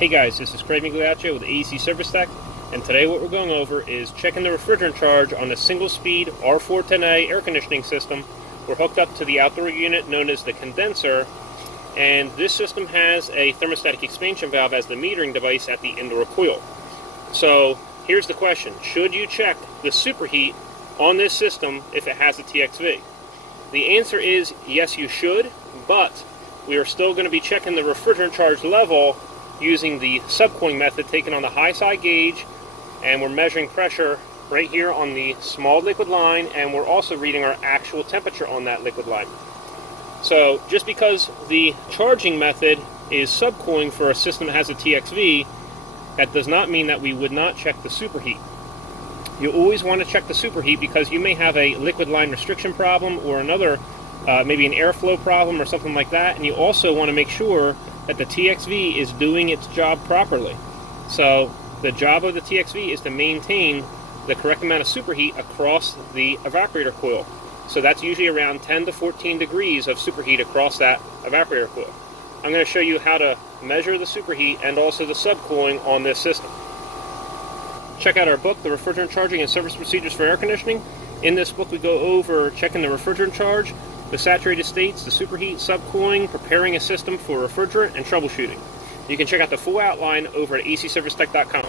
Hey guys, this is Craig Migliaccio with acservicetech, and today what we're going over is checking the refrigerant charge on a single-speed R410A air conditioning system. We're hooked up to the outdoor unit known as the condenser, and this system has a thermostatic expansion valve as the metering device at the indoor coil. So here's the question: should you check the superheat on this system if it has a TXV? The answer is yes, you should, but we are still going to be checking the refrigerant charge level using the subcooling method, taken on the high side gauge, and we're measuring pressure right here on the small liquid line, and we're also reading our actual temperature on that liquid line. So just because the charging method is subcooling for a system that has a TXV, that does not mean that we would not check the superheat. You always want to check the superheat because you may have a liquid line restriction problem or another, maybe an airflow problem or something like that, and you also want to make sure that the TXV is doing its job properly. So the job of the TXV is to maintain the correct amount of superheat across the evaporator coil. So that's usually around 10 to 14 degrees of superheat across that evaporator coil. I'm going to show you how to measure the superheat and also the subcooling on this system. Check out our book, The Refrigerant Charging and Service Procedures for Air Conditioning. In this book we go over checking the refrigerant charge, the saturated states, the superheat, subcooling, preparing a system for refrigerant, and troubleshooting. You can check out the full outline over at acservicetech.com.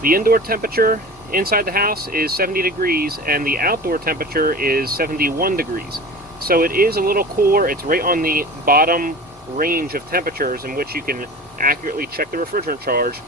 The indoor temperature inside the house is 70 degrees and the outdoor temperature is 71 degrees. So it is a little cooler. It's right on the bottom range of temperatures in which you can accurately check the refrigerant charge.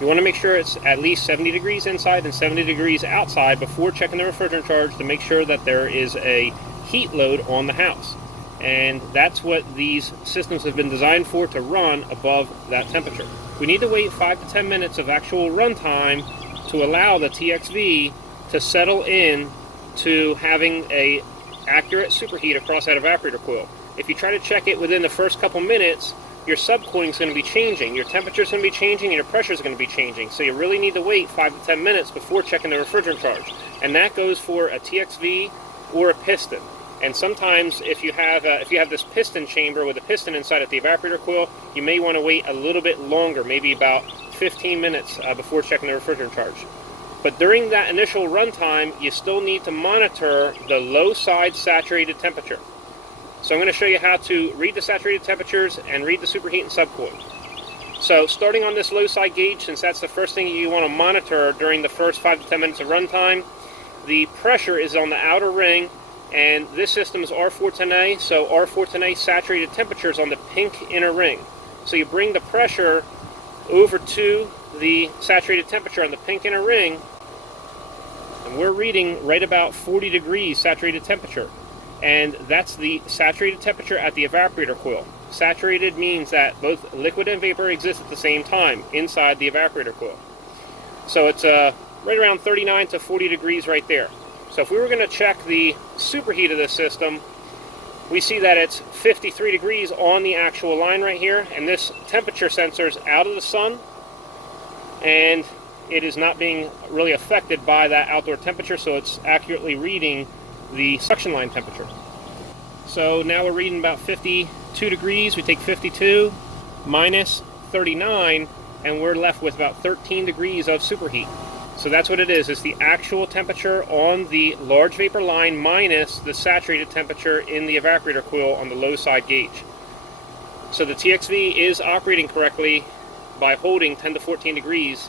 You want to make sure it's at least 70 degrees inside and 70 degrees outside before checking the refrigerant charge to make sure that there is a heat load on the house. And that's what these systems have been designed for, to run above that temperature. We need to wait 5 to 10 minutes of actual run time to allow the TXV to settle in to having a accurate superheat across that evaporator coil. If you try to check it within the first couple minutes, your subcooling is going to be changing, your temperature is going to be changing, and your pressure is going to be changing. So you really need to wait 5 to 10 minutes before checking the refrigerant charge. And that goes for a TXV or a piston. And sometimes if you have this piston chamber with a piston inside of the evaporator coil, you may want to wait a little bit longer, maybe about 15 minutes before checking the refrigerant charge. But during that initial runtime, you still need to monitor the low side saturated temperature. So I'm going to show you how to read the saturated temperatures and read the superheat and subcooling. So starting on this low side gauge, since that's the first thing you want to monitor during the first 5 to 10 minutes of runtime, the pressure is on the outer ring. And this system is R410A, so R410A saturated temperature is on the pink inner ring. So you bring the pressure over to the saturated temperature on the pink inner ring, and we're reading right about 40 degrees saturated temperature. And that's the saturated temperature at the evaporator coil. Saturated means that both liquid and vapor exist at the same time inside the evaporator coil. So it's right around 39 to 40 degrees right there. So if we were going to check the superheat of this system, we see that it's 53 degrees on the actual line right here, and this temperature sensor is out of the sun, and it is not being really affected by that outdoor temperature, so it's accurately reading the suction line temperature. So now we're reading about 52 degrees. We take 52 minus 39, and we're left with about 13 degrees of superheat. So that's what it is. It's the actual temperature on the large vapor line minus the saturated temperature in the evaporator coil on the low side gauge. So the TXV is operating correctly by holding 10 to 14 degrees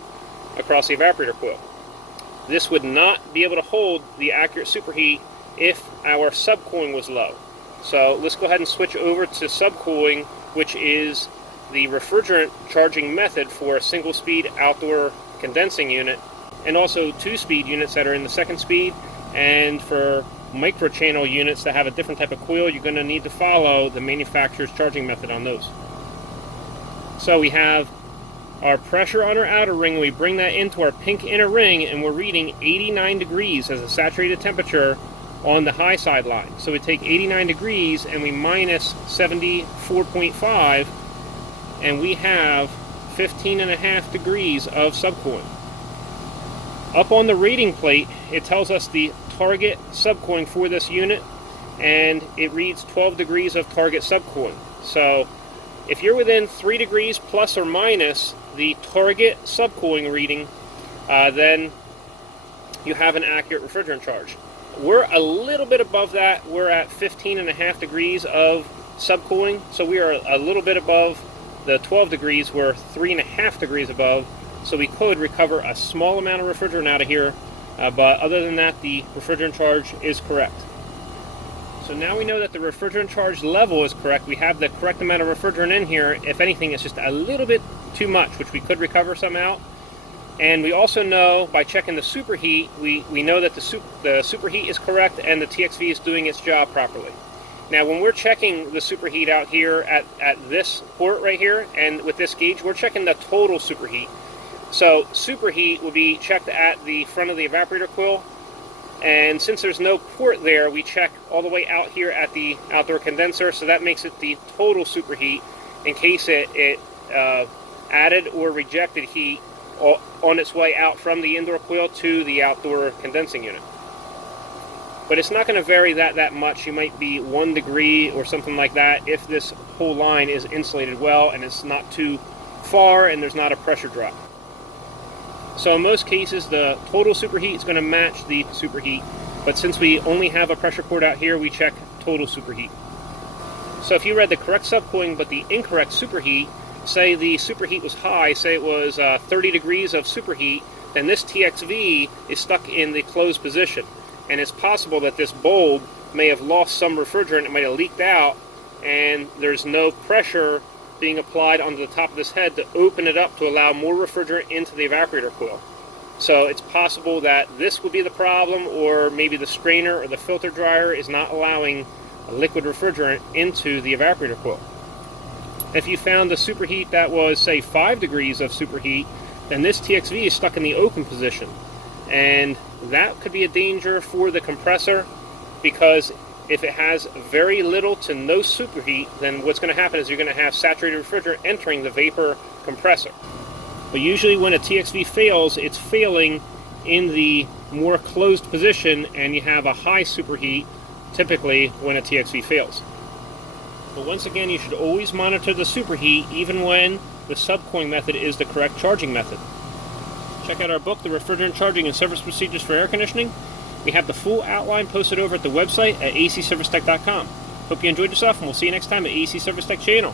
across the evaporator coil. This would not be able to hold the accurate superheat if our subcooling was low. So let's go ahead and switch over to subcooling, which is the refrigerant charging method for a single speed outdoor condensing unit, and also 2-speed units that are in the 2nd speed. And for micro-channel units that have a different type of coil, you're going to need to follow the manufacturer's charging method on those. So we have our pressure on our outer ring. We bring that into our pink inner ring, and we're reading 89 degrees as a saturated temperature on the high side line. So we take 89 degrees and we minus 74.5, and we have 15.5 degrees of subcooling. Up on the rating plate, it tells us the target subcooling for this unit, and it reads 12 degrees of target subcooling. So If you're within 3 degrees plus or minus the target subcooling reading, then you have an accurate refrigerant charge. We're a little bit above that. We're at 15.5 degrees of subcooling, so we are a little bit above the 12 degrees. We're 3.5 degrees above, so we could recover a small amount of refrigerant out of here, but other than that, the refrigerant charge is correct. So now we know that the refrigerant charge level is correct. We have the correct amount of refrigerant in here. If anything, it's just a little bit too much, which we could recover some out. And we also know by checking the superheat, we know that the superheat is correct and the TXV is doing its job properly. Now when we're checking the superheat out here at this port right here, and with this gauge, we're checking the total superheat. So superheat will be checked at the front of the evaporator coil, and since there's no port there, we check all the way out here at the outdoor condenser, so that makes it the total superheat in case it added or rejected heat on its way out from the indoor coil to the outdoor condensing unit. But it's not going to vary that much. You might be 1 degree or something like that if this whole line is insulated well and it's not too far and there's not a pressure drop. So in most cases, the total superheat is going to match the superheat, but since we only have a pressure port out here, we check total superheat. So if you read the correct subcooling but the incorrect superheat, say the superheat was high, say it was 30 degrees of superheat, then this TXV is stuck in the closed position. And it's possible that this bulb may have lost some refrigerant, it might have leaked out, and there's no pressure being applied onto the top of this head to open it up to allow more refrigerant into the evaporator coil. So it's possible that this would be the problem, or maybe the strainer or the filter dryer is not allowing a liquid refrigerant into the evaporator coil. If you found the superheat that was, say, 5 degrees of superheat, then this TXV is stuck in the open position. And that could be a danger for the compressor, because if it has very little to no superheat, then what's going to happen is you're going to have saturated refrigerant entering the vapor compressor. But usually when a TXV fails, it's failing in the more closed position, and you have a high superheat typically when a TXV fails. But once again, you should always monitor the superheat even when the subcooling method is the correct charging method. Check out our book, The Refrigerant Charging and Service Procedures for Air Conditioning. We have the full outline posted over at the website at acservicetech.com. Hope you enjoyed yourself, and we'll see you next time at AC Service Tech channel.